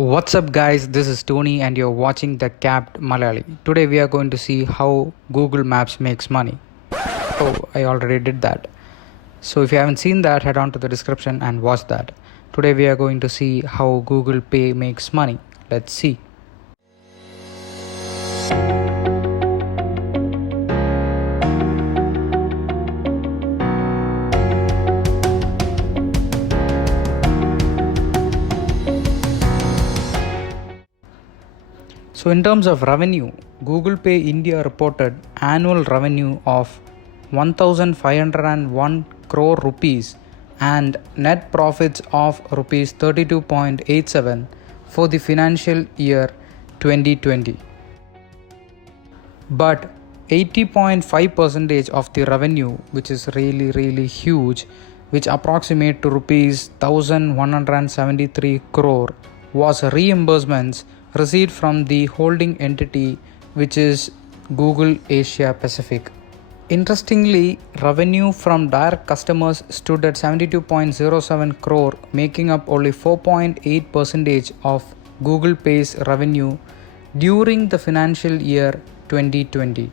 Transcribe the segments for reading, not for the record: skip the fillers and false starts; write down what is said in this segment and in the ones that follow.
What's up guys, this is Tony and you're watching the Capped Malayali. Today we are going to see how Google Maps makes money. Oh, I already did that. So if you haven't seen that, head on to the description and watch that. Today we are going to see how Google Pay makes money. Let's see. So in terms of revenue, Google Pay India reported annual revenue of 1501 crore rupees and net profits of rupees 32.87 for the financial year 2020. But 80.5% of the revenue, which is really huge, which approximate to rupees 1173 crore, was reimbursements received from the holding entity, which is Google Asia Pacific. Interestingly, revenue from direct customers stood at 72.07 crore, making up only 4.8% of Google Pay's revenue during the financial year 2020.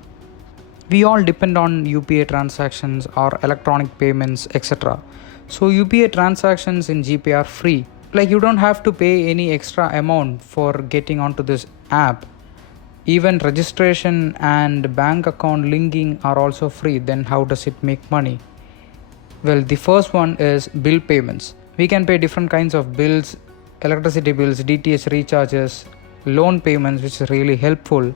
We all depend on UPI transactions or electronic payments, etc. So UPI transactions in GPay are free. Like, you don't have to pay any extra amount for getting onto this app. Even registration and bank account linking are also free. Then how does it make money? Well, the first one is bill payments. We can pay different kinds of bills, electricity bills, DTH recharges, loan payments, which is really helpful.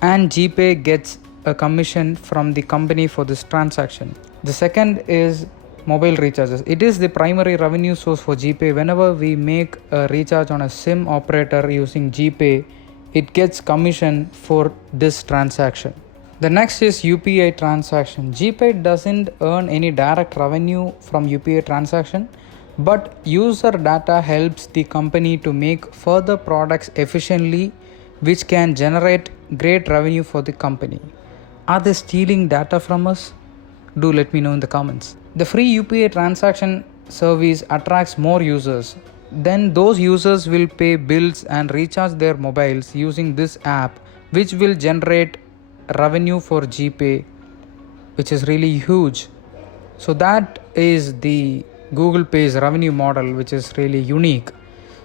And GPay gets a commission from the company for this transaction. The second is mobile recharges. It is the primary revenue source for GPay. Whenever we make a recharge on a SIM operator using GPay, it gets commission for this transaction. The next is UPI transaction. GPay doesn't earn any direct revenue from UPI transaction, but user data helps the company to make further products efficiently, which can generate great revenue for the company. Are they stealing data from us? Do let me know in the comments. The free UPI transaction service attracts more users. Then those users will pay bills and recharge their mobiles using this app, which will generate revenue for GPay, which is really huge. So that is the Google Pay's revenue model, which is really unique.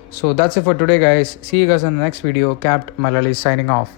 So that's it for today guys. See you guys in the next video. Capped Malayali signing off.